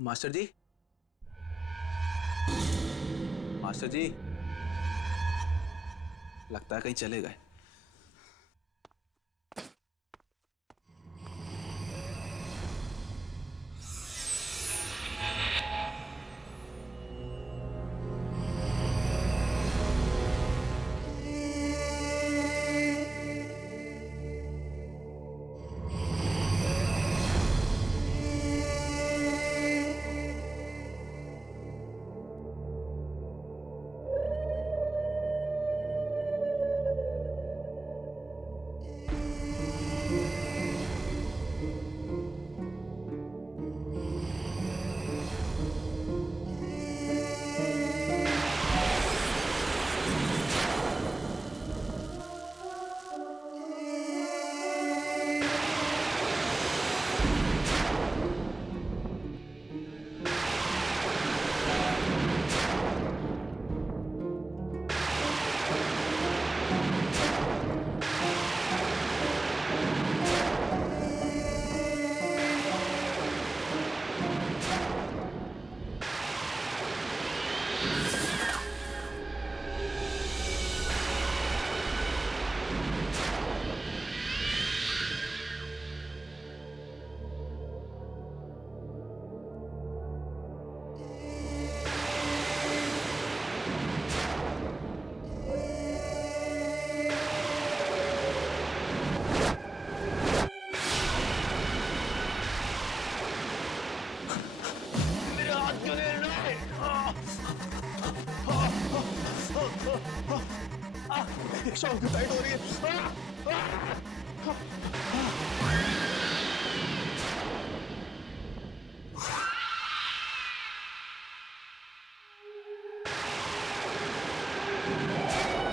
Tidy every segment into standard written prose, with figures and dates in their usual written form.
Master जी, master जी, लगता है कहीं चले गए। शॉल टाइट हो रही है।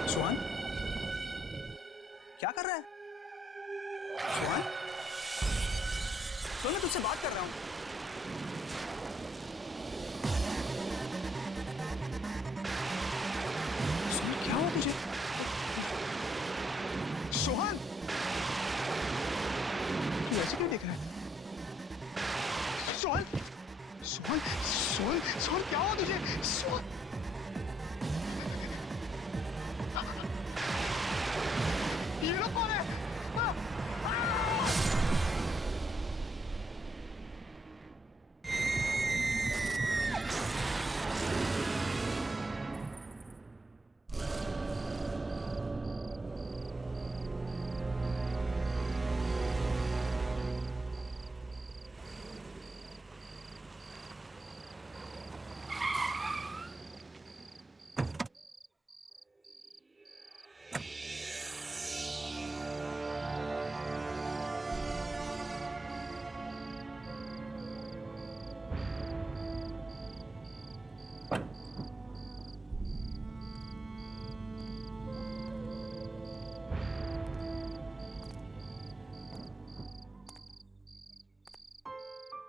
सुहान, क्या कर रहा है? सुहान, सुन, मैं तुझसे बात कर रहा हूं। सुन, क्या हुआ तुझे? सोहन, तू ऐसे क्यों देख रहा है? सोहन, सोहन, सोहन, सोहन, क्या हुआ तुझे? सोहन, ये लोग कौन है?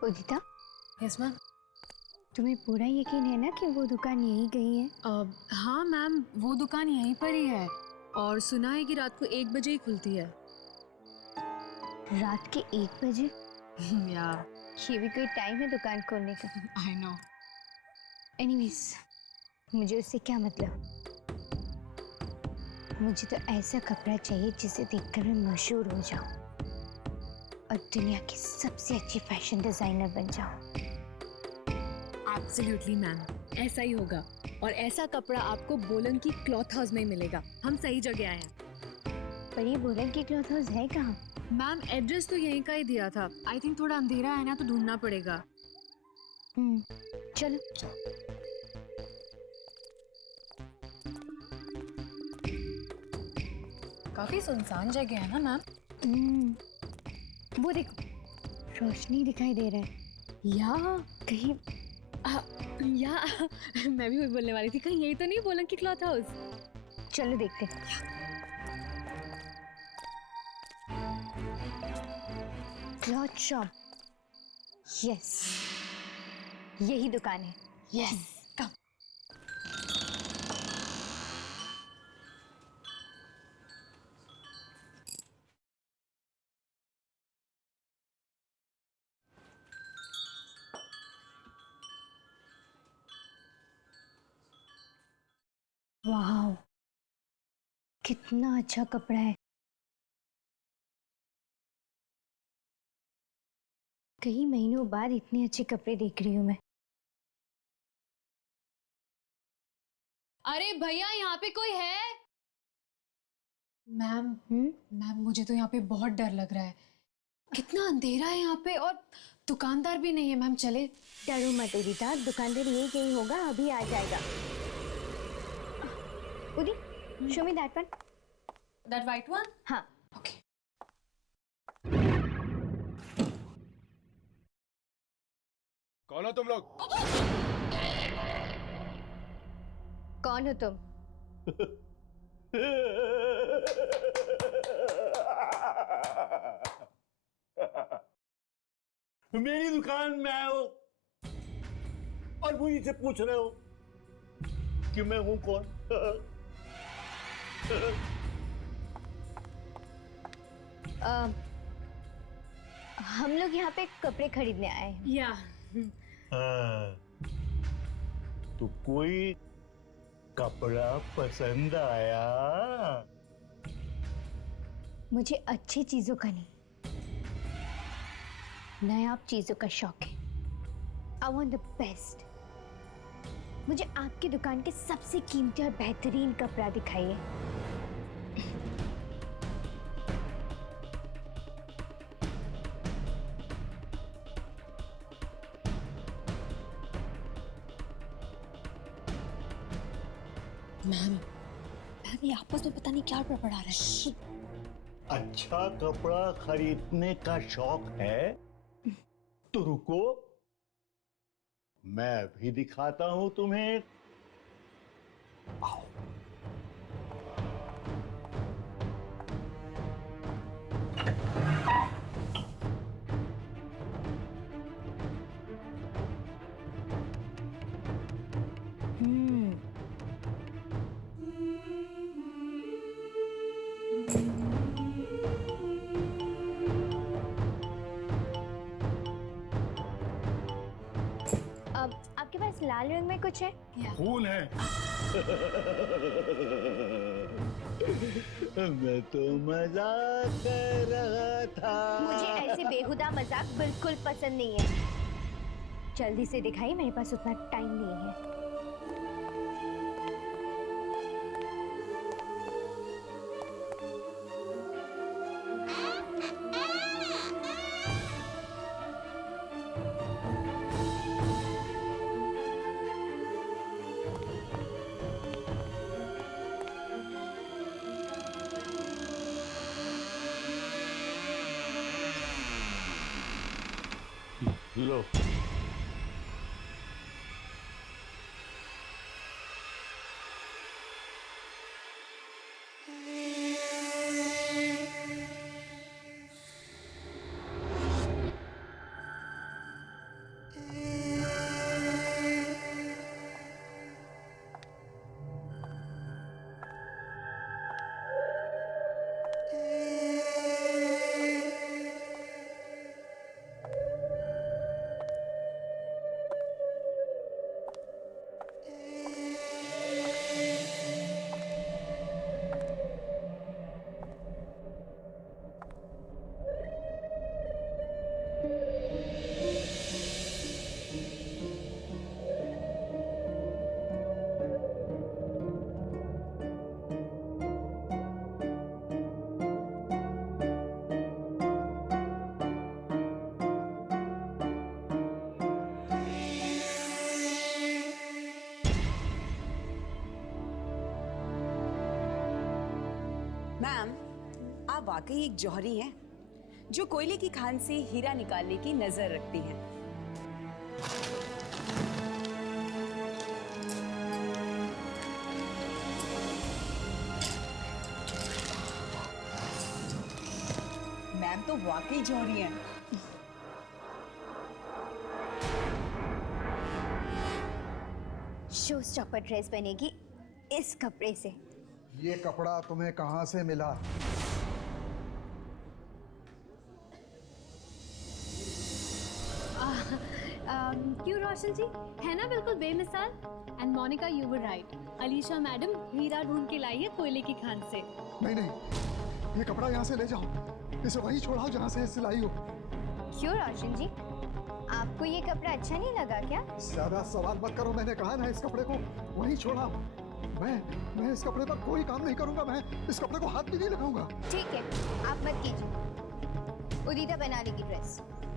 उदिता, यस मैम। तुम्हें पूरा यकीन है ना कि वो दुकान यहीं कहीं है? हाँ मैम, वो दुकान यहीं पर ही है और सुना है कि रात को 1 बजे ही खुलती है। रात के 1 बजे? या ये भी कोई टाइम है दुकान खोलने का? I know. एनीवेज, मुझे उससे क्या मतलब? मुझे तो ऐसा कपड़ा चाहिए जिसे देखकर मैं मशहूर हो जाऊं और दुनिया की सबसे अच्छी फैशन डिजाइनर बन जाऊं। एब्सोल्युटली मैम, ऐसा ही होगा और ऐसा कपड़ा आपको बोलन की क्लॉथ हाउस में मिलेगा। हम सही जगह आए हैं। पर ये बोलन की क्लॉथ हाउस है कहाँ? मैम, एड्रेस तो यहीं का ही दिया था। आई थिंक थोड़ा अंधेरा है ना, तो ढूंढना पड़ेगा। चलो। काफी सुनसान जगह है ना मैम? वो देखो, रोशनी दिखाई दे रहा है। या कहीं या मैं भी वही बोलने वाली थी, कहीं यही तो नहीं बोलन की क्लॉथ हाउस? चलो देखते हैं। क्लॉथ शॉप, यस, यही दुकान है। यस, कम। वाह, कितना अच्छा कपड़ा है। कई महीनों बाद इतने अच्छे कपड़े देख रही हूँ मैं। अरे भैया, यहाँ पे कोई है? मैम, हम्म? मैम मुझे तो यहाँ पे बहुत डर लग रहा है। कितना अंधेरा है यहाँ पे, और दुकानदार भी नहीं है। मैम चले? डरो मत उदिता, दुकानदार ये कहीं होगा, अभी आ जाएगा। उदी, show me that one. That white one? हाँ। ओके। कौन हो तुम लोग? कौन हो तुम? मेरी दुकान में आए हो और मुझे से पूछ रहे हो कि मैं हूं कौन? हम लोग यहाँ पे कपड़े खरीदने आए हैं। या तो कोई कपड़ा पसंद आया? मुझे अच्छी चीजों का नहीं, नायाब चीजों का शौक है। I want the best. मुझे आपकी दुकान के सबसे कीमती और बेहतरीन कपड़ा दिखाइए। मैम, ये आपस में पता नहीं क्या बड़बड़ा रहा है। अच्छा कपड़ा खरीदने का शौक है तो रुको, मैं भी दिखाता हूं तुम्हें। आओ। अब आपके पास लाल रंग में कुछ है? खून है। मैं तो मजाक कर रहा था। मुझे ऐसे बेहुदा मजाक बिल्कुल पसंद नहीं है। जल्दी से दिखाइए, मेरे पास उतना टाइम नहीं है। लो। मैम, आप वाकई एक जौहरी हैं जो कोयले की खान से हीरा निकालने की नजर रखती हैं। मैम तो वाकई जौहरी हैं। शो स्टॉपर ड्रेस बनेगी इस कपड़े से। ये कपड़ा तुम्हें कहाँ से मिला? क्यों रोशन जी, है ना बिल्कुल बेमिसाल। And Monika you were right, Alisha madam हीरा ढूंढ के लाई है कोयले की खान से। नहीं नहीं, ये कपड़ा यहाँ से ले जाओ, इसे वहीं छोड़ाओ जहाँ से सिलाई हो। क्यों रोशन जी, आपको ये कपड़ा अच्छा नहीं लगा क्या? ज्यादा सवाल मत करो, मैंने कहा ना इस कपड़े को वहीं छोड़ाओ। मैं इस कपड़े पर कोई काम नहीं करूंगा, मैं इस कपड़े को हाथ भी नहीं लगाऊंगा। ठीक है, आप मत कीजिए, उदिता बना लेगी ड्रेस।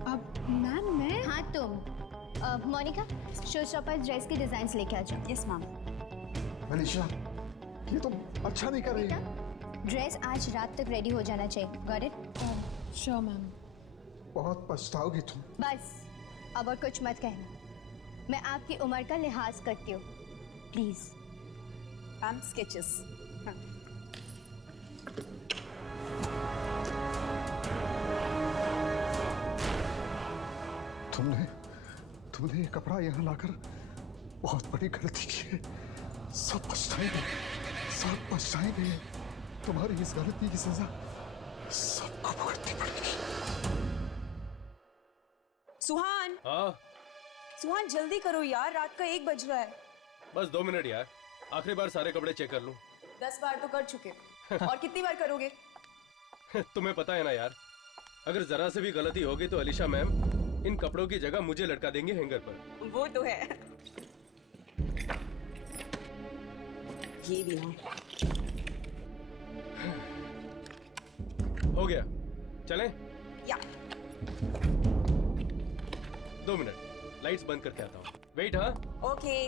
अब मैम मैं हाँ तुम मोनिका शो स्टॉपर ड्रेस के डिजाइन लेके आ जाओ। Yes ma'am. अलीशा, ये तुम अच्छा नहीं कर रही हो। ड्रेस आज रात तक रेडी हो जाना चाहिए। Got it? Sure ma'am. बहुत पछताओगी तुम। बस अब और कुछ मत कहना, मैं आपकी उम्र का लिहाज करती हूँ, प्लीज। Ma'am sketches. तुमने ये कपड़ा यहाँ लाकर बहुत बड़ी गलती की है। सब पछताएंगे। तुम्हारी इस गलती की सजा सबको भुगतनी पड़ेगी। सुहान, हाँ सुहान जल्दी करो यार, रात का 1 बज रहा है। बस 2 मिनट यार, आखिरी बार सारे कपड़े चेक कर लूं। 10 बार तो कर चुके और कितनी बार करोगे? तुम्हें पता है ना यार, अगर जरा से भी गलती होगी तो अलीशा मैम इन कपड़ों की जगह मुझे लटका देंगे हैंगर पर। वो तो है। ये भी ना। हो गया, चलें? या 2 मिनट, लाइट्स बंद करके आता हूँ। वेट। हाँ ओके।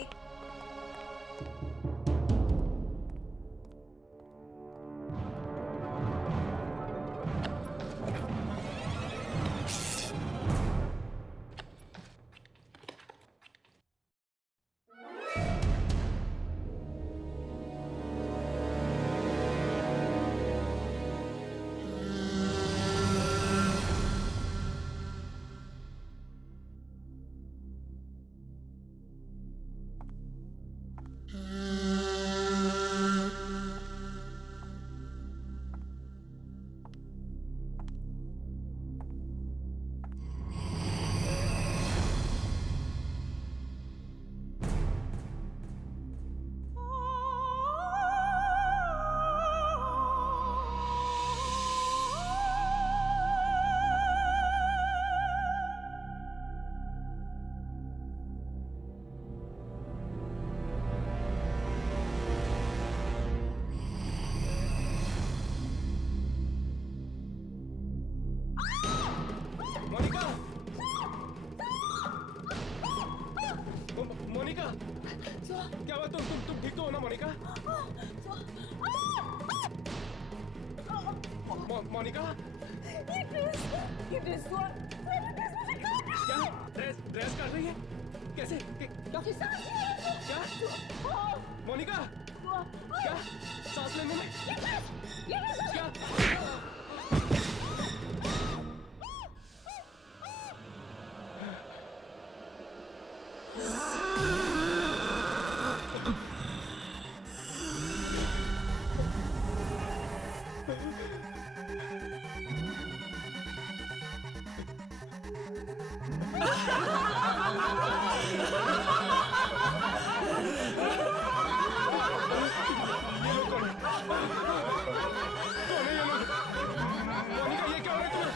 मोनिका, मोनिका, क्या हुआ? तुम ठीक तो हो ना मोनिका? मोनिका, ये ड्रेस क्या ड्रेस कर रही है? कैसे? क्या मोनिका, क्या सांस लेने में क्या? मोनिका, ये क्या हो रहा है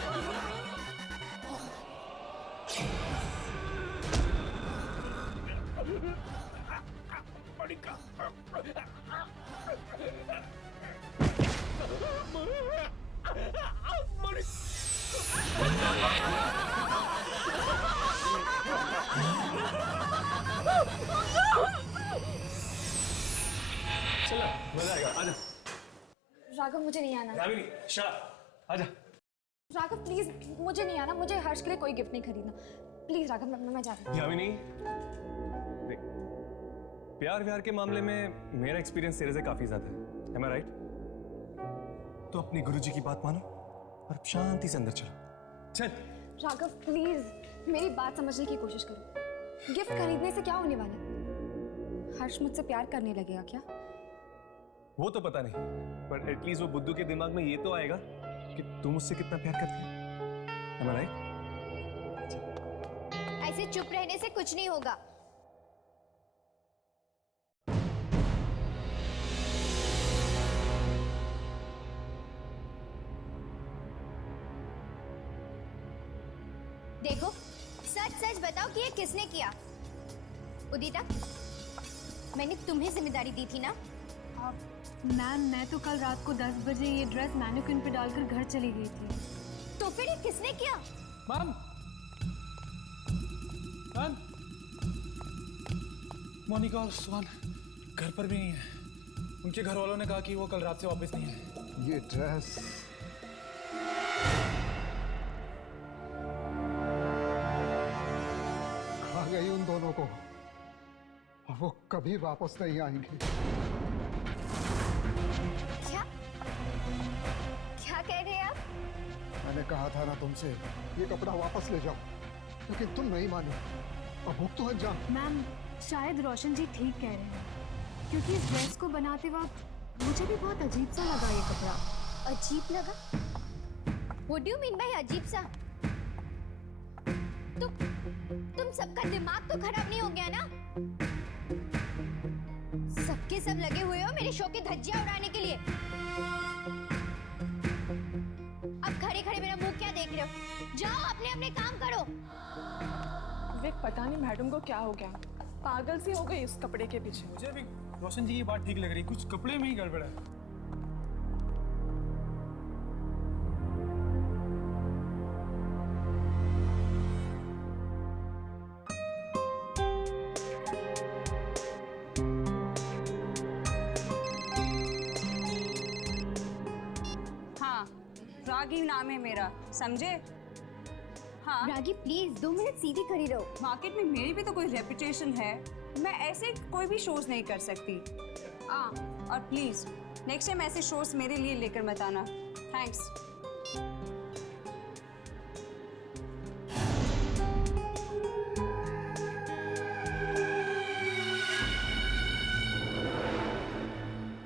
चला, मजा आएगा। आजा राघव, मुझे नहीं आना। यामिनी, आजा। राघव प्लीज, मुझे नहीं आना। मुझे हर्ष के लिए कोई गिफ्ट नहीं खरीदना। प्लीज राघव, मैं जा रही हूँ। यामिनी, देख, प्यार व्यार के मामले में मेरा एक्सपीरियंस तेरे से काफी ज्यादा है। Am I right? तो अपने गुरुजी की बात मानो और शांति से अंदर चलो। चल। राघव प्लीज मेरी बात समझने की कोशिश करो। गिफ्ट खरीदने से क्या होने वाला है? हर्ष मुझसे प्यार करने लगेगा क्या? वो तो पता नहीं, पर एटलीस्ट वो बुद्धू के दिमाग में ये तो आएगा कि तुम मुझसे कितना प्यार करती है। Am I right? ऐसे चुप रहने से कुछ नहीं होगा। देखो, सच सच बताओ कि ये किसने किया? उदिता, मैंने तुम्हें जिम्मेदारी दी थी ना? मैम, मैं तो कल रात को 10 बजे ये ड्रेस मैनिक्विन पे डालकर घर चली गई थी। तो फिर ये किसने किया? मैम, मैम, मोनिका और सुहान घर पर भी नहीं है। उनके घर वालों ने कहा कि वो कल रात से वापस नहीं है। ये ड्रेस खा गई उन दोनों को और वो कभी वापस नहीं आएंगे। क्या क्या कह रहे हैं आप? मैंने कहा था ना तुमसे ये कपड़ा वापस ले जाओ, लेकिन तुम नहीं माने। अब भुगतो अंजाम। मैम, शायद रोशन जी ठीक कह रहे हैं, क्योंकि इस ड्रेस को बनाते वक्त मुझे भी बहुत अजीब सा लगा ये कपड़ा। अजीब लगा? What do you mean by अजीब सा? तुम सबका दिमाग तो खराब नहीं हो गया ना? सबके सब लगे हुए हो मेरे शो की धज्जियां उड़ाने के लिए। अब खड़े खड़े मेरा मुंह क्या देख रहे हो? जाओ अपने अपने काम करो। विक, पता नहीं मैडम को क्या हो गया, पागल सी हो गई इस कपड़े के पीछे। मुझे भी रोशन जी की बात ठीक लग रही, कुछ कपड़े में ही गड़बड़ है। हाँ, रागी नाम है मेरा, समझे? हाँ रागी, प्लीज 2 मिनट सीधी खड़ी रहो। मार्केट में मेरी भी तो कोई रेपुटेशन है, मैं ऐसे कोई भी शोज नहीं कर सकती। और प्लीज नेक्स्ट टाइम ऐसे शोज मेरे लिए लेकर मत आना। थैंक्स।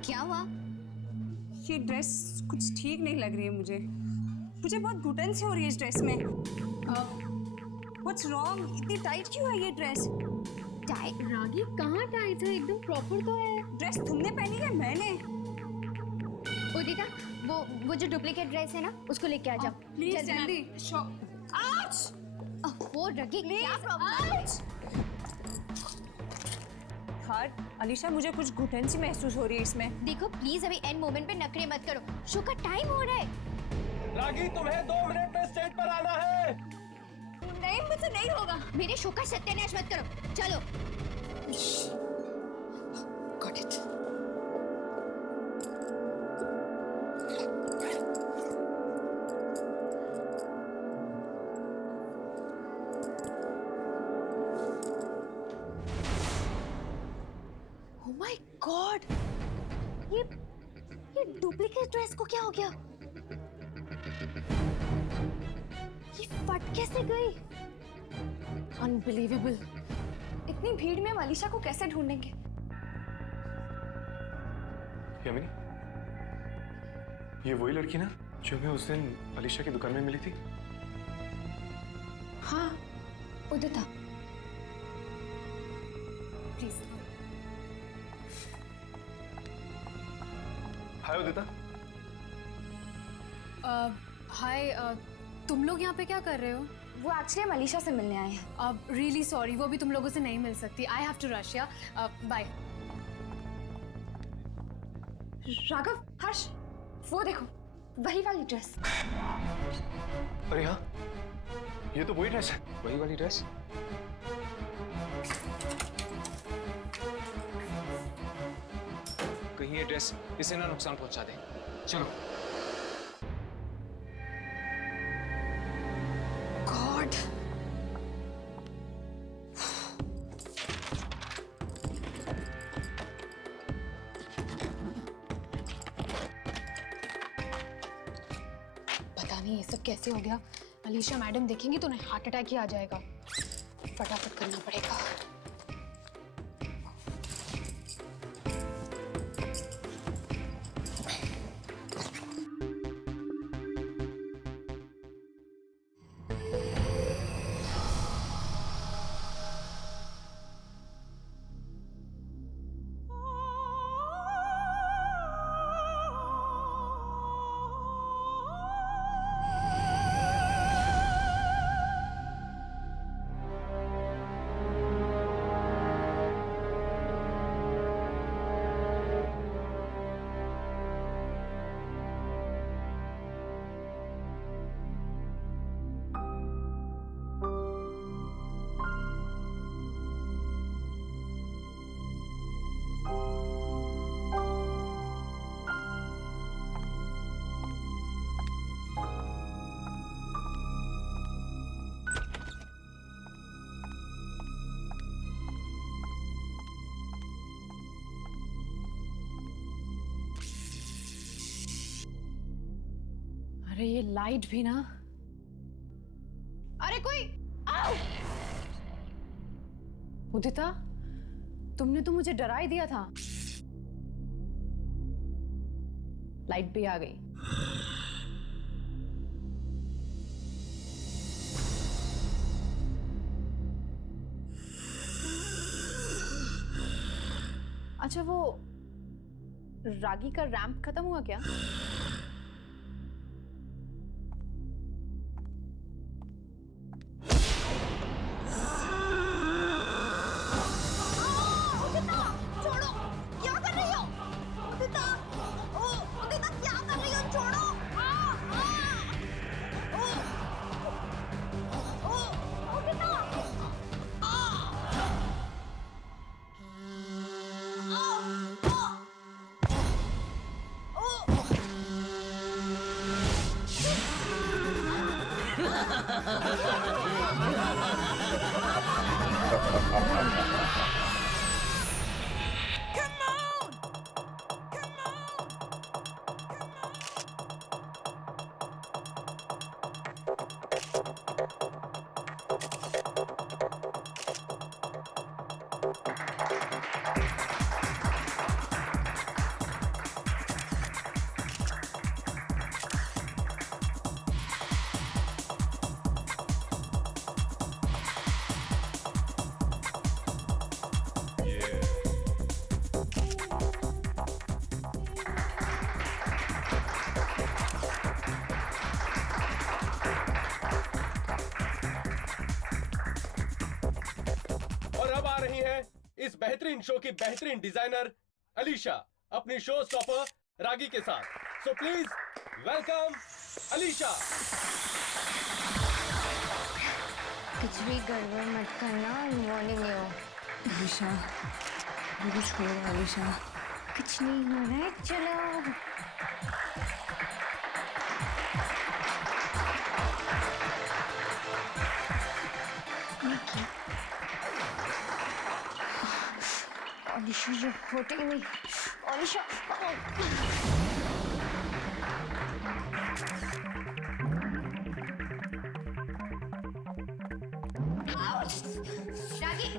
क्या हुआ? ये ड्रेस कुछ ठीक नहीं लग रही है मुझे बहुत घुटन सी हो रही है इस ड्रेस में। What's wrong? इतनी टाइट क्यों है ये ड्रेस? टाइट? रागी, कहाँ टाइट है? एकदम प्रॉपर तो है। ड्रेस तुमने पहनी है? मैंने? उदिता, वो जो डुप्लीकेट ड्रेस है ना, उसको लेके आ जाओ। प्लीज जल्दी। वो रगी, क्या प्रॉब्लम है? हार्ट, अलीशा, मुझे कुछ घुटन सी महसूस हो रही है इसमें। देखो प्लीज, अभी एंड मोमेंट पे नखरे मत करो, शो का टाइम हो रहा है। रागी, तुम्हें 2 मिनट में स्टेज पर आना है। नहीं, मुझसे नहीं होगा। मेरे शो का सत्यानाश मत करो, चलो। Got it. Oh my God! ये डुप्लीकेट ड्रेस को क्या हो गया? ये फट कैसे गई? अनबिलीवेबल। इतनी भीड़ में हम अलीशा को कैसे ढूंढेंगे? यामिनी, ये वही लड़की ना जो हमें उस दिन अलीशा की दुकान में मिली थी? हाँ, उदिता। प्लीज। हाय उदिता। हाय, तुम लोग यहाँ पे क्या कर रहे हो? वो एक्चुअली हम अलीशा से मिलने आए हैं। अब रियली सॉरी, वो भी तुम लोगों से नहीं मिल सकती। I have to rush. या बाय। राघव, हर्ष, वो देखो, वही वाली ड्रेस। अरे हाँ, ये तो वही ड्रेस है। वही वाली ड्रेस। कहीं ये ड्रेस इसे ना नुकसान पहुंचा दे। चलो। गॉड। पता नहीं ये सब कैसे हो गया। अलीशा मैडम देखेंगी तो उन्हें हार्ट अटैक ही आ जाएगा। फटाफट करना पड़ेगा। अरे ये लाइट भी ना। अरे कोई आओ! उदिता, तुमने तो मुझे डरा ही दिया था। लाइट भी आ गई। अच्छा, वो रागी का रैंप खत्म हुआ क्या? इस बेहतरीन शो की बेहतरीन डिजाइनर अलीशा अपनी शो स्टॉपर रागी के साथ। So please welcome Alisha. कुछ भी गड़बड़ मत करना, वार्निंग हो। अलीशा, मुझे छोड़ो अलीशा। कुछ नहीं हो रहा है, चलो। अलीशा जो फटेगी नहीं। अलीशा रागी,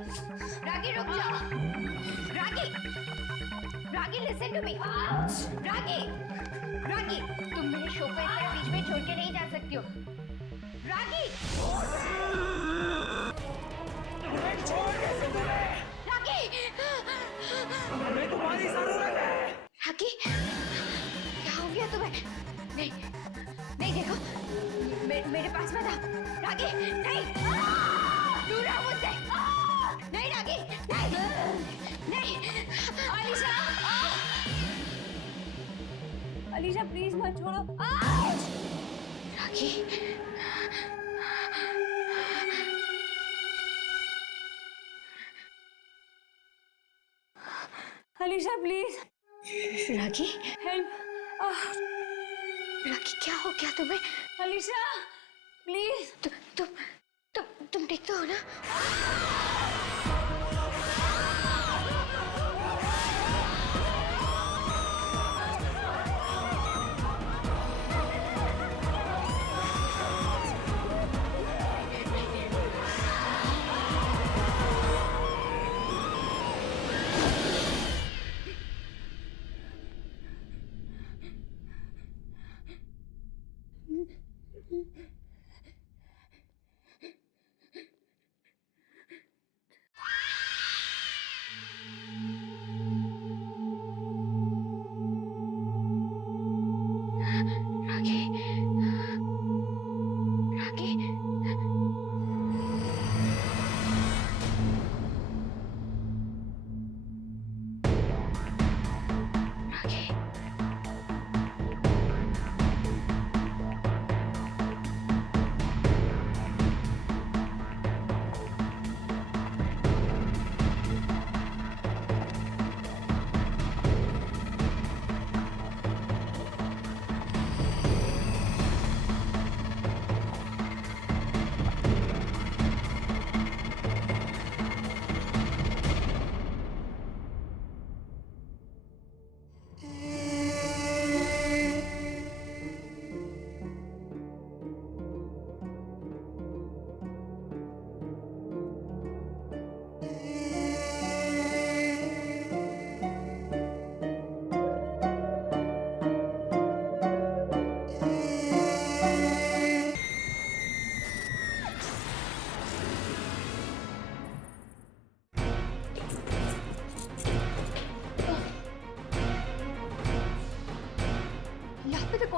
रागी रुक जाओ। रागी, रागी लिसन टू मी। रागी, रागी तुम मेरे शो को इस तरह बीच में छोड़ के नहीं जा सकती हो। रागी, हमें तुम्हारी जरूरत है। रागी, क्या हो गया तुम्हें? नहीं, नहीं देखो, मेरे पास मत आओ। रागी, नहीं, दूर रहो मुझसे। नहीं रागी, नहीं, नहीं। अलीशा, अलीशा प्लीज मत छोड़ो। रागी, अलीशा प्लीज। रागी, हेल्प। रागी क्या हो गया तुम्हें? अलीशा प्लीज। तुम ठीक तो हो ना?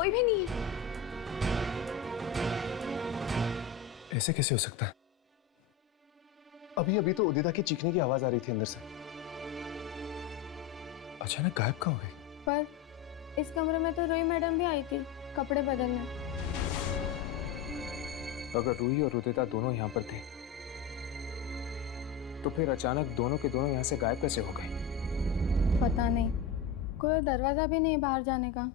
कोई भी नहीं है। ऐसे कैसे हो सकता है? अभी अभी तो उदिता की चीखने की आवाज आ रही थी अंदर से, अचानक गायब कहाँ हो गई? पर इस कमरे में तो रूही मैडम भी आई थी कपड़े बदलने। अगर रूही और उदिता दोनों यहाँ पर थे तो फिर अचानक दोनों के दोनों यहाँ से गायब कैसे हो गए? पता नहीं, कोई दरवाजा भी नहीं बाहर जाने का।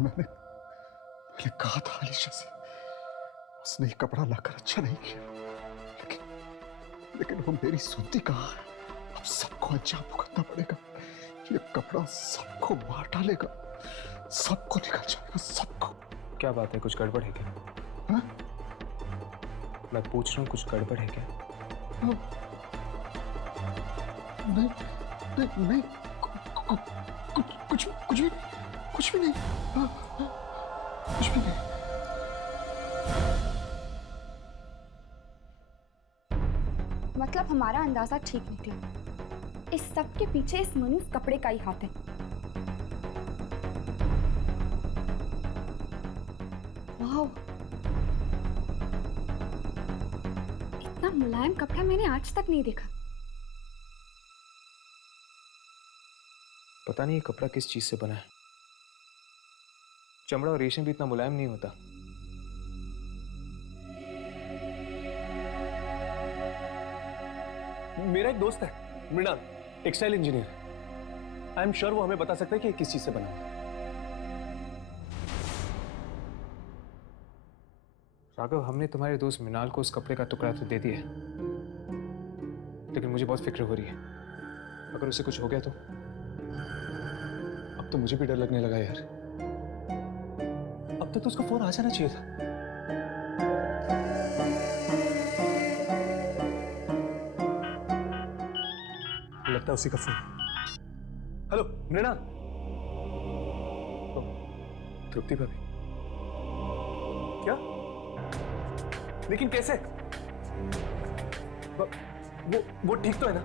मैंने कहा था अलीशा से, उसने ये कपड़ा लाकर अच्छा नहीं किया, लेकिन वो मेरी सुनती कहाँ है। अब सबको अंजाम भुगतना पड़ेगा। ये कपड़ा सबको मार डालेगा, सबको निकल जाएगा, सबको। क्या बात है, कुछ गड़बड़ है क्या? हा? मैं पूछ रहा हूँ, कुछ गड़बड़ है क्या? नहीं नहीं नहीं, कुछ भी नहीं, कुछ भी नहीं। मतलब हमारा अंदाजा ठीक निकला। इस सब के पीछे इस मनुष्य कपड़े का ही हाथ है। वाह, इतना मुलायम कपड़ा मैंने आज तक नहीं देखा। पता नहीं ये कपड़ा किस चीज से बना है। चमड़ा और रेशम भी इतना मुलायम नहीं होता। मेरा एक दोस्त है Mrinal, textile engineer. I am sure वो हमें बता सकता है कि किस चीज से बना है। राघव, हमने तुम्हारे दोस्त मृणाल को उस कपड़े का टुकड़ा तो दे दिया है, लेकिन मुझे बहुत फिक्र हो रही है। अगर उसे कुछ हो गया तो? अब तो मुझे भी डर लगने लगा यार। अब तक तो उसका फोन आ जाना चाहिए था। लगता है उसी का फोन। हेलो मृणाल। तृप्ति भाभी? क्या? लेकिन कैसे? वो ठीक तो है ना?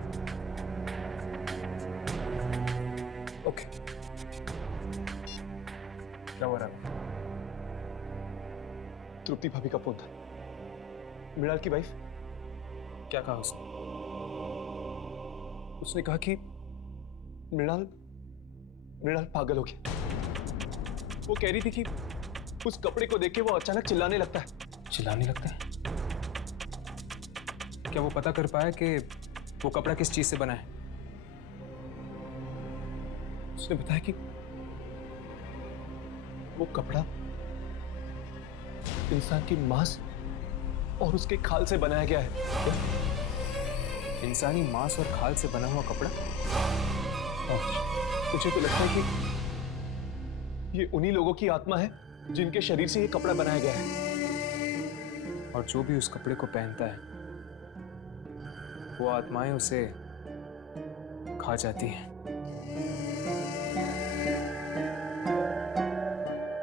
ओके। क्या हो रहा है? तृप्ति भाभी का फोन था, मृणाल की वाइफ। क्या कहा उसने? उसने कहा कि मृणाल पागल हो गया। वो कह रही थी कि उस कपड़े को देख के वो अचानक चिल्लाने लगता है। चिल्लाने लगता है? क्या वो पता कर पाया कि वो कपड़ा किस चीज से बना है? उसने बताया कि वो कपड़ा इंसान की मांस और उसके खाल से बनाया गया है। इंसानी मांस और खाल से बना हुआ कपड़ा? मुझे तो लगता है कि ये उन्हीं लोगों की आत्मा है जिनके शरीर से ये कपड़ा बनाया गया है। और जो भी उस कपड़े को पहनता है वो आत्माएं उसे खा जाती हैं।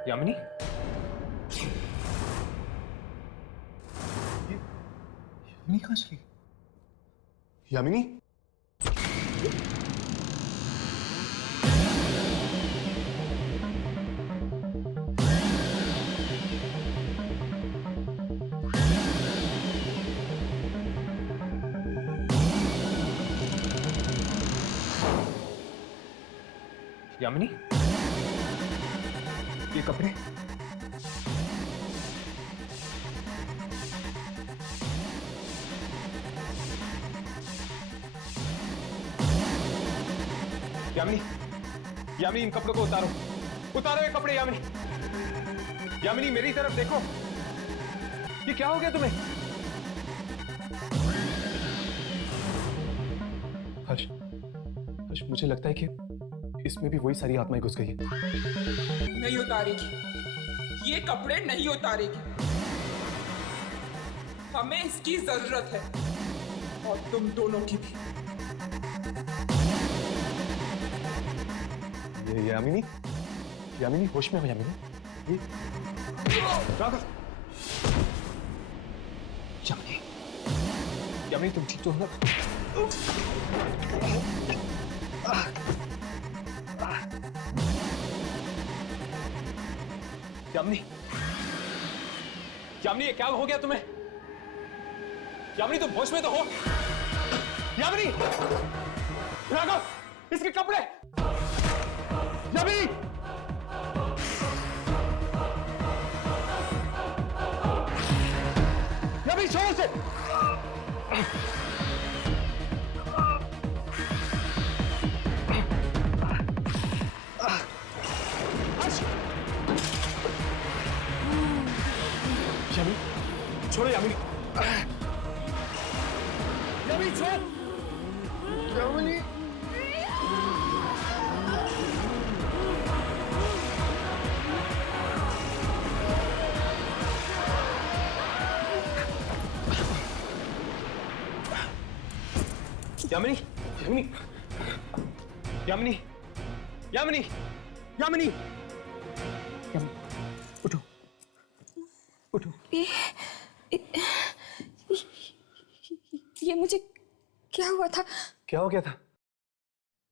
यामिनी? यामिनी कहाँ चली? यामिनी? यामिनी? ये कपड़े? यामिनी, यामिनी इन कपड़ों को उतारो, उतारो ये कपड़े। यामिनी, यामिनी मेरी तरफ देखो। ये क्या हो गया तुम्हें? हर्ष, मुझे लगता है कि इसमें भी वही सारी आत्माएं घुस गई है। नहीं उतारेगी, ये कपड़े नहीं उतारेगी। हमें इसकी जरूरत है, और तुम दोनों की भी। ये यामिनी, यामिनी होश में हो यामिनी। ये राघव, यामिनी, यामिनी तुम ठीक तो हो ना? यामिनी, यामिनी ये क्या हो गया तुम्हें? यामिनी तुम होश में तो हो? यामिनी, राघव, इसके कपड़े। यामिनी, यामिनी जोर से। यामिनी, छोड़ो यामिनी। यामिनी छोड़। यामिनी। यामिनी, यामिनी, यामिनी, यामिनी, यामिनी, यामिनी, उठो, उठो। ये मुझे क्या हुआ था? क्या हो गया था?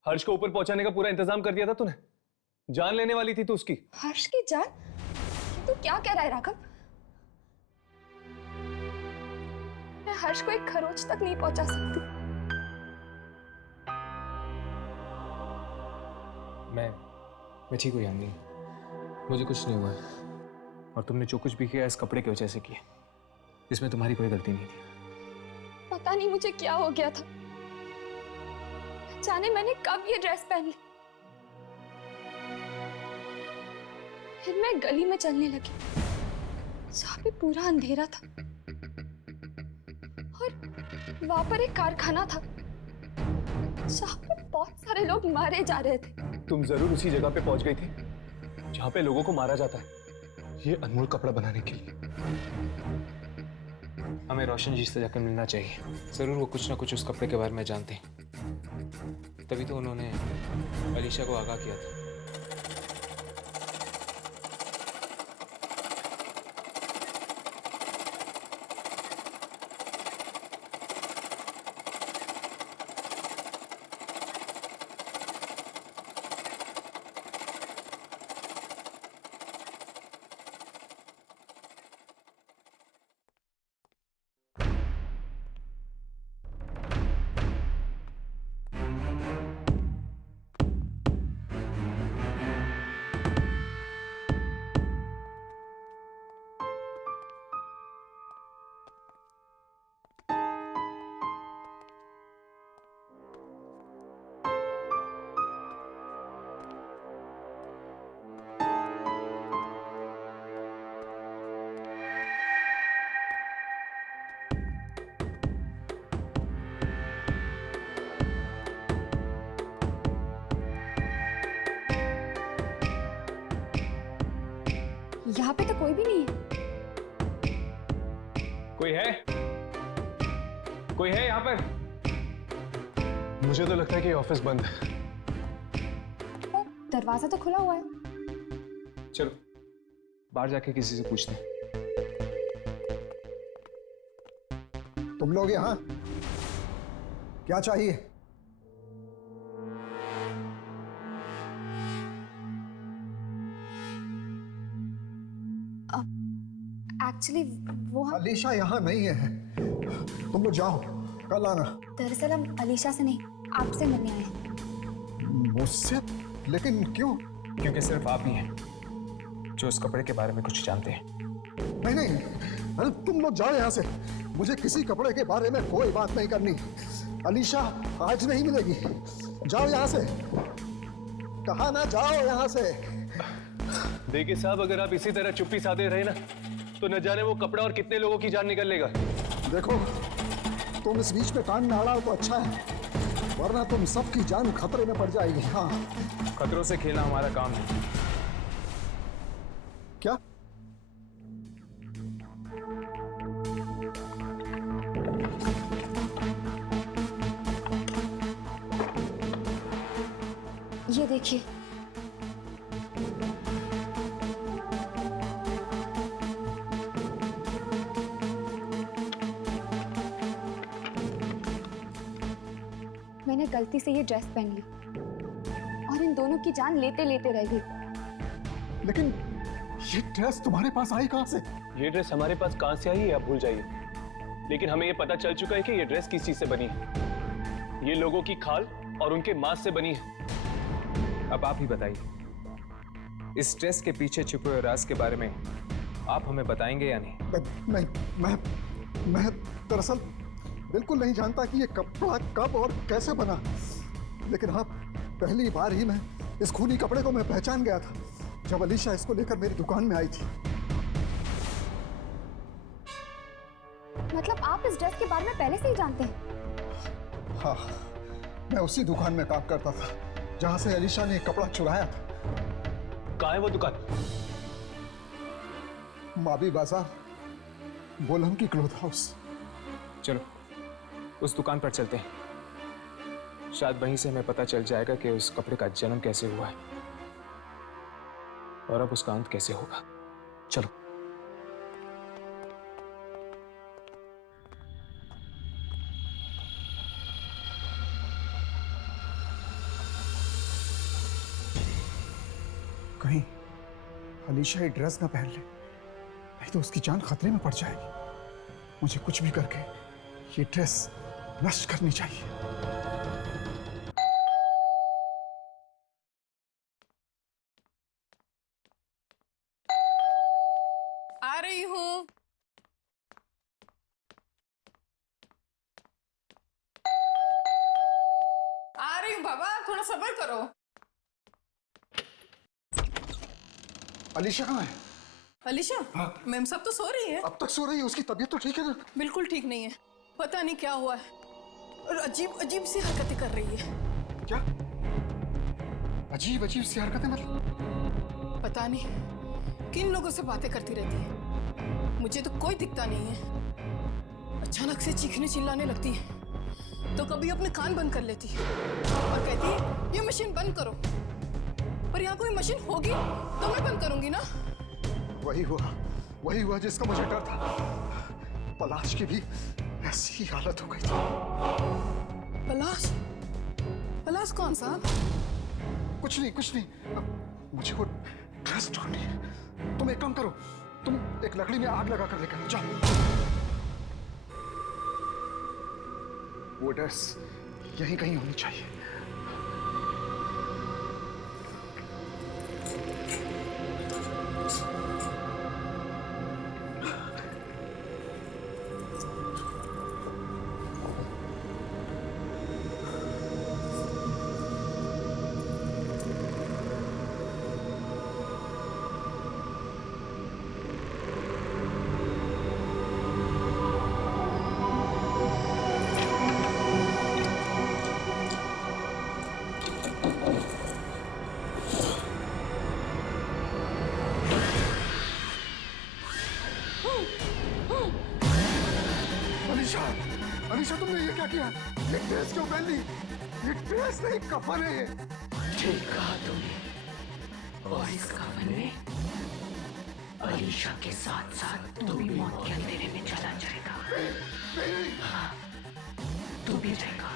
हर्ष को ऊपर पहुंचाने का पूरा इंतजाम कर दिया था तूने। जान लेने वाली थी तू उसकी। हर्ष की जान? ये तू क्या कह रहा है राघव? मैं हर्ष को एक खरोच तक नहीं पहुंचा सकती। मैं ठीक हूँ यामिनी, मुझे कुछ नहीं हुआ है। और तुमने जो कुछ भी किया इस कपड़े की वजह से किया, इसमें तुम्हारी कोई गलती नहीं थी। पता नहीं मुझे क्या हो गया था, जाने मैंने कब ये ड्रेस पहन ली। फिर मैं गली में चलने लगी जहाँ पे पूरा अंधेरा था, और वहां पर एक कारखाना था जहाँ पे बहुत सारे लोग मारे जा रहे थे। तुम जरूर उसी जगह पे पहुंच गई थी जहाँ पे लोगों को मारा जाता है, ये अनमोल कपड़ा बनाने के लिए। हमें रोशन जी से जाकर मिलना चाहिए। जरूर वो कुछ ना कुछ उस कपड़े के बारे में जानते हैं, तभी तो उन्होंने अलीशा को आगाह किया था। यहाँ पे तो कोई भी नहीं है। कोई है? कोई है यहाँ पर? मुझे तो लगता है कि ऑफिस बंद है। पर दरवाजा तो खुला हुआ है। चलो बाहर जाके किसी से पूछते हैं। तुम लोग यहाँ क्या चाहिए? एक्चुअली वो हम अलीशा यहाँ नहीं है, तुम लोग जाओ, कल आना। दरअसल हम अलीशा से नहीं आपसे मिलने आए हैं। मुझसे? लेकिन क्यों? क्योंकि सिर्फ आप ही हैं जो इस कपड़े के बारे में कुछ जानते हैं। नहीं नहीं, अरे तुम लोग जाओ यहाँ से, मुझे किसी कपड़े के बारे में कोई बात नहीं करनी। अलीशा आज नहीं मिलेगी, जाओ यहाँ से, कहा ना जाओ यहाँ से। देखिए साहब, अगर आप इसी तरह चुप्पी साधे रहे ना तो न जाने वो कपड़ा और कितने लोगों की जान निकल लेगा। देखो तुम इस बीच में कान में आ रहा हो तो अच्छा है, वरना तुम सबकी जान खतरे में पड़ जाएगी। हाँ, खतरों से खेलना हमारा काम है। क्या? ये देखिए, मैंने गलती से ये ड्रेस पहन ली और इन दोनों की जान लेते लेते रह गई। लेकिन ये ड्रेस तुम्हारे पास आई कहां से? ये ड्रेस हमारे पास कहां से आई है आप भूल जाइए, लेकिन हमें ये पता चल चुका है कि ये ड्रेस किस चीज से बनी है। ये लोगों की खाल और उनके मांस से बनी है। अब आप ही बताइए, इस ड्रेस के पीछे छुपे हुए राज के बारे में आप हमें बताएंगे या नहीं? नहीं, मैं दरअसल बिल्कुल नहीं जानता कि ये कपड़ा कब और कैसे बना, लेकिन हाँ, पहली बार ही मैं इस खूनी कपड़े को मैं पहचान गया था जब अलीशा इसको लेकर मेरी दुकान में आई थी। मतलब आप इस ड्रेस के बारे में पहले से ही जानते हैं? हाँ, मैं उसी दुकान में काम करता था जहां से अलीशा ने कपड़ा चुराया था। कहाँ है वो दुकान? माबी बाजार, बोलम की क्लोथ हाउस। चलो उस दुकान पर चलते हैं, शायद वहीं से हमें पता चल जाएगा कि उस कपड़े का जन्म कैसे हुआ है और अब उसका अंत कैसे होगा। चलो। कहीं अलीशा ये ड्रेस ना पहन ले, नहीं तो उसकी जान खतरे में पड़ जाएगी। मुझे कुछ भी करके ये ड्रेस नष्ट करनी चाहिए। आ रही हूँ। आ रही हूँ बाबा, थोड़ा सब्र करो। अलीशा कहाँ है? अलीशा? हाँ। मैम सब तो सो रही है। अब तक सो रही है? उसकी तबीयत तो ठीक है ना? बिल्कुल ठीक नहीं है, पता नहीं क्या हुआ है और अजीब अजीब सी हरकतें कर रही है। क्या अजीब अजीब सी हरकतें? मतलब पता नहीं किन लोगों से बातें करती रहती है, मुझे तो कोई दिखता नहीं है। अचानक से चीखने चिल्लाने लगती है तो कभी अपने कान बंद कर लेती है और कहती है ये मशीन बंद करो, पर यहाँ कोई मशीन होगी तो मैं बंद करूंगी ना। वही हुआ जिसका मुझे डर था। पलाश की भी ऐसी ही हालत हो गई थी। पलाश कौन सा? कुछ नहीं, मुझे वो ड्रेस ढूंढनी है। तुम एक काम करो, तुम एक लकड़ी में आग लगा कर लेकर जाओ। वो ड्रेस यहीं कहीं होनी चाहिए। अलीशा, तुमने ये क्या किया? ये ड्रेस क्यों पहन ली? ये ड्रेस नहीं, कफन है ये। ठीक कहा तुमने, और इस कफन में अलीशा के साथ साथ तू भी मौत के अंधेरे में चला जाएगा। हाँ, तू भी जाएगा।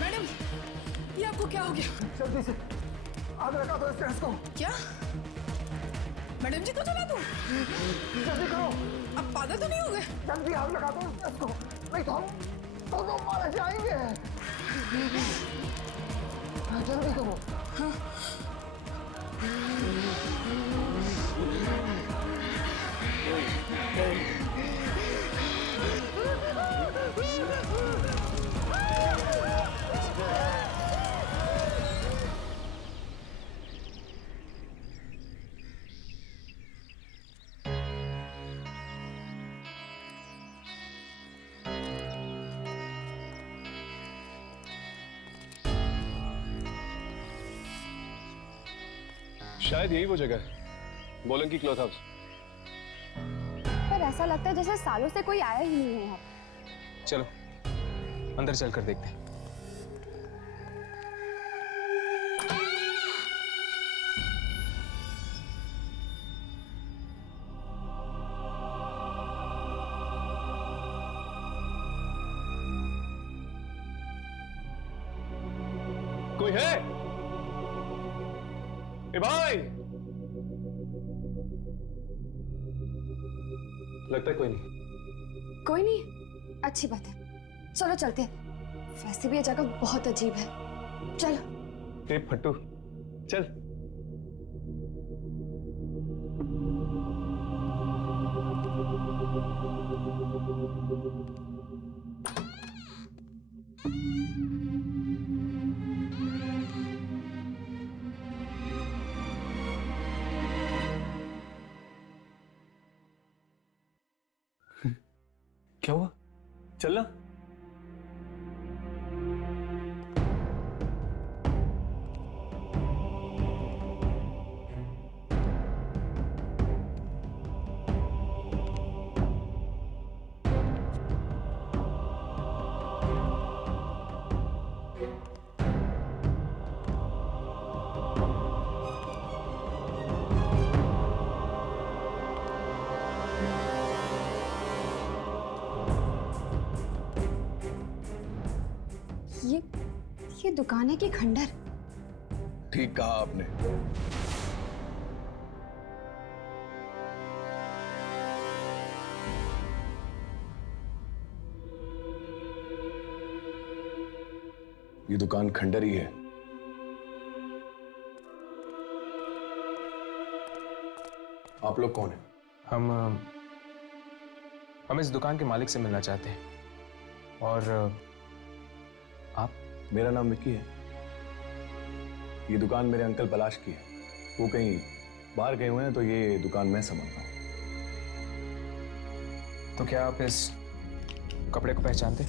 मैडम, ये आपको क्या हो गया? जल्दी से आग लगा दो इस ड्रेस को। क्या? मैडम जी को जला दूं? जल्दी करो। अब पागल तो नहीं हो गए? जल्दी आग लगा दो इस ड्रेस को, नहीं तो हम दोनों मारे जाएंगे। जल्दी करो। हाँ। शायद यही वो जगह है, बोलन की क्लॉथ हाउस। पर ऐसा लगता है जैसे सालों से कोई आया ही नहीं है यहाँ। चलो अंदर चलकर देखते हैं। कोई है? ए भाई, लगता है कोई नहीं। कोई नहीं, अच्छी बात है, चलो चलते हैं। वैसे भी ये जगह बहुत अजीब है, चलो। ए फट्टू, चल। क्या हुआ? चलना। ये दुकान है कि खंडर? ठीक कहा आपने। ये दुकान खंडर ही है। आप लोग कौन हैं? हम इस दुकान के मालिक से मिलना चाहते हैं। और आप? मेरा नाम विक्की है। ये दुकान मेरे अंकल पलाश की है। वो कहीं बाहर गए हुए हैं, तो ये दुकान मैं संभालता हूं। तो क्या आप इस कपड़े को पहचानते?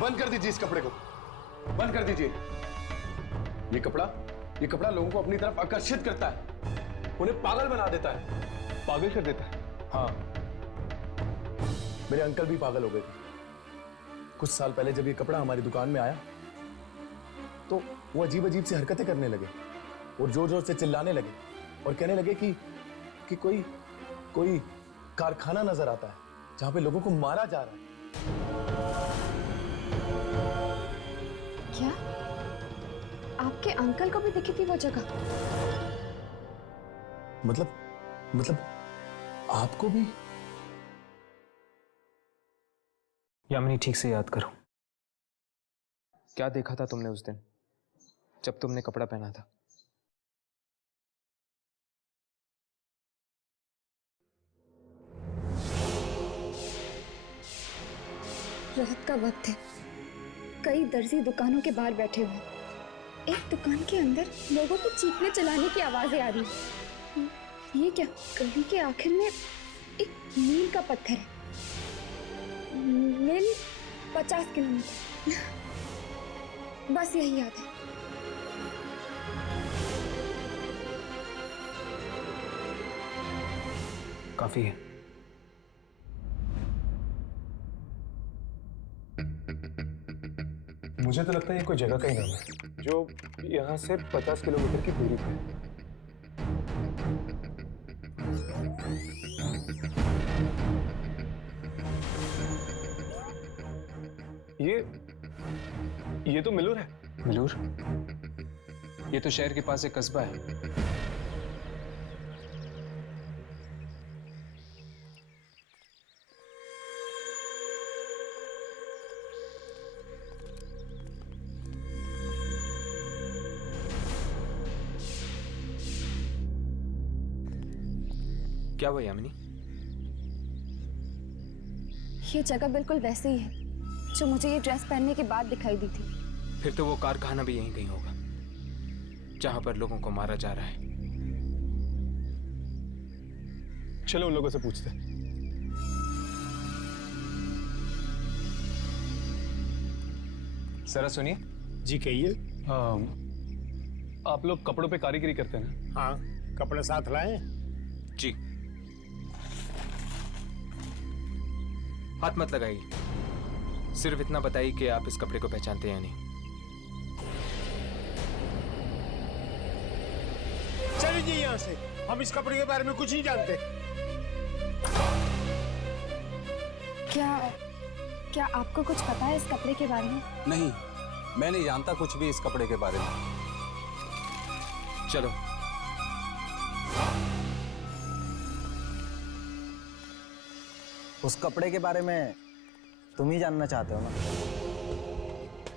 बंद कर दीजिए इस कपड़े को, बंद कर दीजिए। ये कपड़ा लोगों को अपनी तरफ आकर्षित करता है, उन्हें पागल बना देता है। पागल कर देता है? हाँ, मेरे अंकल भी पागल हो गए थे। कुछ साल पहले जब ये कपड़ा हमारी दुकान में आया, तो वो अजीब अजीब सी हरकतें करने लगे और जोर जोर से चिल्लाने लगे और कहने लगे कि कोई कारखाना नजर आता है जहां पे लोगों को मारा जा रहा है। क्या आपके अंकल को भी दिखी थी वो जगह? मतलब आपको भी? यामिनी, ठीक से याद करो, क्या देखा था तुमने उस दिन जब तुमने कपड़ा पहना था? रात का वक्त है, कई दर्जी दुकानों के बाहर बैठे हुए। एक दुकान के अंदर लोगों को चीखने चिल्लाने की आवाजें आ रही हैं। ये क्या? गली के आखिर में एक मील का पत्थर है। मील 50 किलोमीटर, बस यही याद है। काफी है। मुझे तो लगता है ये कोई जगह का ही नाम है जो यहाँ से 50 किलोमीटर की दूरी पर है। ये तो मिलूर है। मिलूर? ये तो शहर के पास एक कस्बा है। क्या हुआ यामिनी? ये जगह बिल्कुल वैसे ही है जो मुझे ये ड्रेस पहनने के बाद दिखाई दी थी। फिर तो वो कारखाना भी यहीं कहीं होगा जहां पर लोगों को मारा जा रहा है। चलो उन लोगों से पूछते हैं। जरा सुनिए। जी कहिए। आप लोग कपड़ों पे कारीगरी करते हैं ना? हाँ, कपड़े साथ लाए? जी। हाथ मत लगाइए, सिर्फ इतना बताइए कि आप इस कपड़े को पहचानते हैं या नहीं। चलिए जी यहाँ से, हम इस कपड़े के बारे में कुछ नहीं जानते। क्या आपको कुछ पता है इस कपड़े के बारे में? नहीं, मैं नहीं जानता कुछ भी इस कपड़े के बारे में। चलो। उस कपड़े के बारे में तुम ही जानना चाहते हो ना,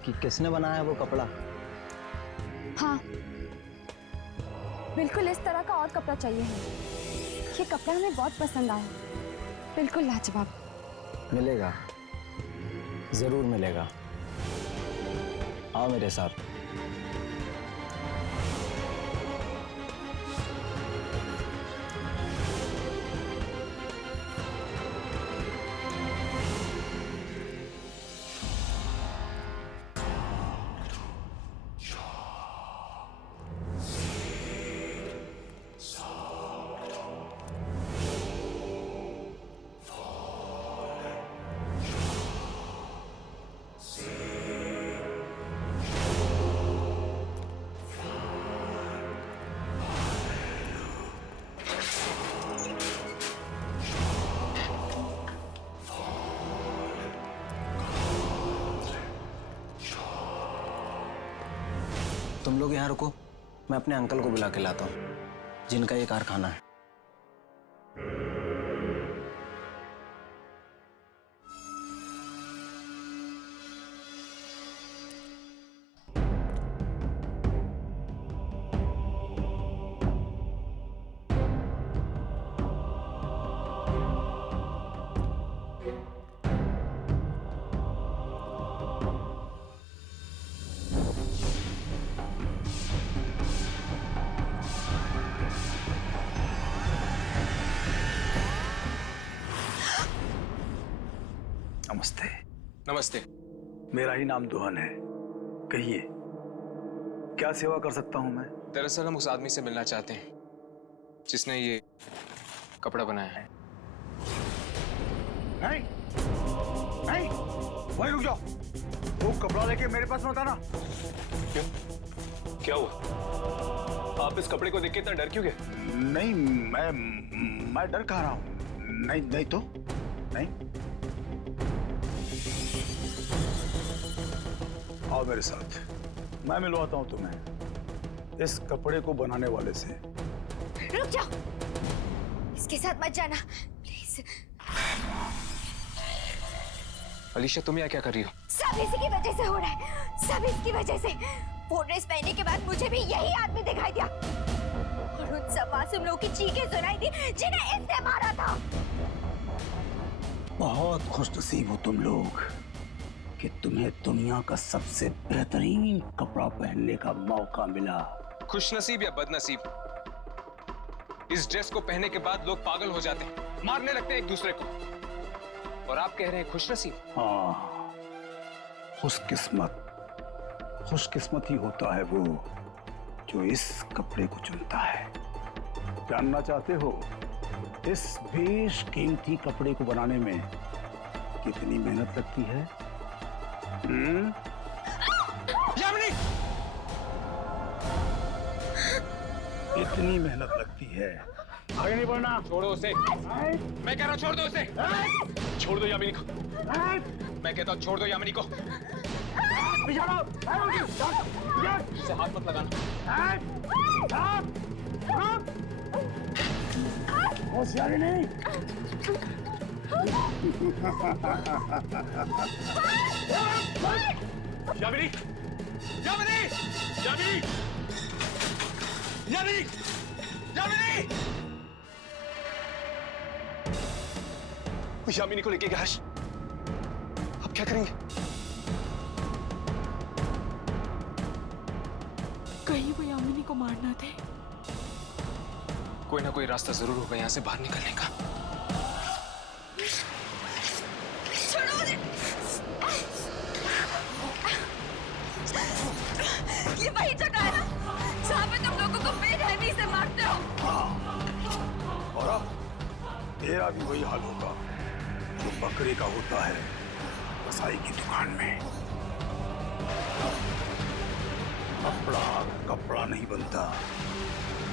कि किसने बनाया वो कपड़ा? हाँ, बिल्कुल इस तरह का और कपड़ा चाहिए हमें। ये कपड़ा हमें बहुत पसंद आया, बिल्कुल लाजवाब। मिलेगा, जरूर मिलेगा। आओ मेरे साथ। तुम लोग यहाँ रुको, मैं अपने अंकल को बुला के लाता हूँ जिनका ये कारखाना है। नमस्ते। नमस्ते। मेरा ही नाम दुहन है। कहिए, क्या सेवा कर सकता हूं मैं? दरअसल हम उस आदमी से मिलना चाहते हैं जिसने ये कपड़ा बनाया है। नहीं, नहीं, वहीं रुक जाओ। वो कपड़ा लेके मेरे पास मत आना। क्यों? क्या हुआ? आप इस कपड़े को देख के इतना डर क्यों गए? नहीं, मैं डर कह रहा हूं। नहीं, नहीं तो नहीं। आओ मेरे साथ, मैं मिलवाता हूं तुम्हें इस कपड़े को बनाने वाले से। रुक जाओ, इसके साथ मत जाना प्लीज। अलीशा, तुम यहाँ क्या कर रही हो? सब इसी की वजह से हो रहा है, सब इसकी वजह से। वो ड्रेस पहनने के बाद मुझे भी यही आदमी दिखाई दिया और उन सब मासूम लोगों की चीखें सुनाई दी जिन्हें इसने मारा था। बहुत खुशनसीब हो तुम लोग कि तुम्हें दुनिया का सबसे बेहतरीन कपड़ा पहनने का मौका मिला। खुशनसीब या बदनसीब, इस ड्रेस को पहनने के बाद लोग पागल हो जाते हैं, मारने लगते हैं एक दूसरे को, और आप कह रहे हैं खुशनसीब? हाँ, खुशकिस्मत ही होता है वो जो इस कपड़े को चुनता है। जानना चाहते हो इस बेशकीमती कपड़े को बनाने में कितनी मेहनत लगती है? यामिनी! इतनी मेहनत लगती है। आगे नहीं बढ़ना। छोड़ो उसे। मैं कह रहा हूँ छोड़ दो उसे। छोड़ दो यामिनी को। मैं कहता हूँ छोड़ दो यामिनी को। उसे हाथ मत लगाना। होशियारी नहीं। यामिनी! यामिनी! यामिनी! यामिनी! यामिनी! वो यामिनी को लेके गया हर्ष। अब क्या करेंगे? कहीं वो यामिनी को मारना थे। कोई ना कोई रास्ता जरूर होगा यहाँ से बाहर निकलने का। छोड़ो मुझे। ये वही जगह है ना जहाँ पे तुम लोगों को बेरहमी से मारते हो। और अब तेरा भी वही हाल होगा जो बकरे का होता है कसाई की दुकान में। कपड़ा कपड़ा नहीं बनता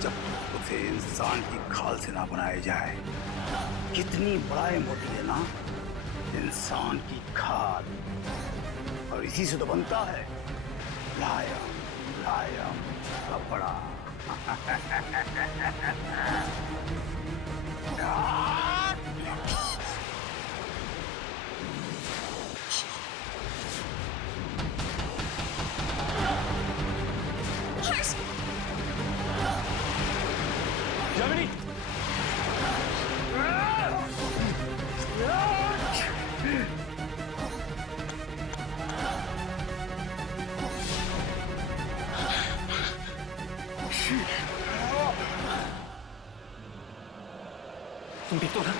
जब उसे इंसान की खाल से ना बनाया जाए। कितनी बड़ाई मोटी है ना इंसान की खाल, और इसी से तो बनता है मुलायम मुलायम कपड़ा। यामिनी! तुम ठीक तो ना?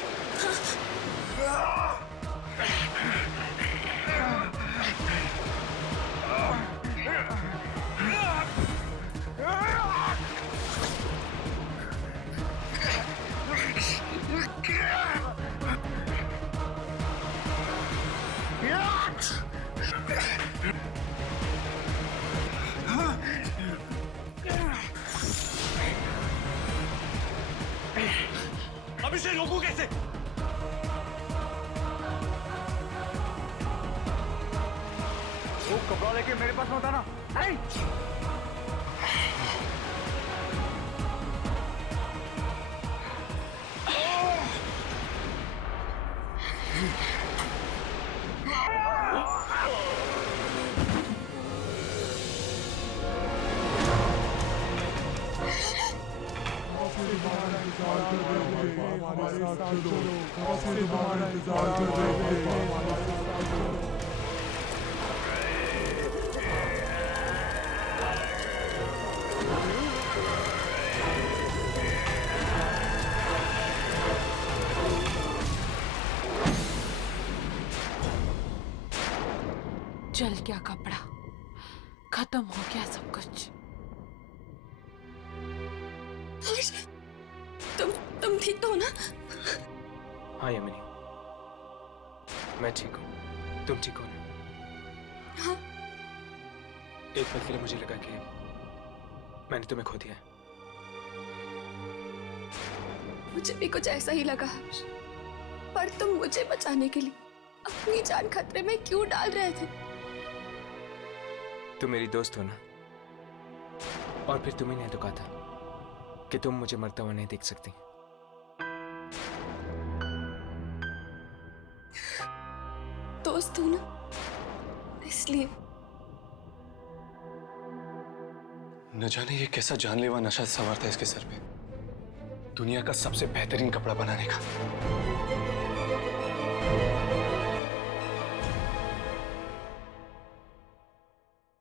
अब इसे रोकूं कैसे? वो कपड़ा लेके मेरे पास मत आना। नहीं। जल गया कपड़ा, खत्म हो गया सब कुछ। तुम ठीक तो हो ना? हाँ यामिनी, मैं ठीक हूँ। तुम ठीक हो ना? हाँ। एक पल के लिए मुझे लगा कि मैंने तुम्हें खो दिया है। मुझे भी कुछ ऐसा ही लगा हर्ष, पर तुम मुझे बचाने के लिए अपनी जान खतरे में क्यों डाल रहे थे? तुम मेरी दोस्त हो ना, और फिर तुम्ही ने तो कहा था कि तुम मुझे मरता हुआ नहीं देख सकती। दोस्त हो ना, इसलिए। न जाने ये कैसा जानलेवा नशा सवार था इसके सर पे, दुनिया का सबसे बेहतरीन कपड़ा बनाने का।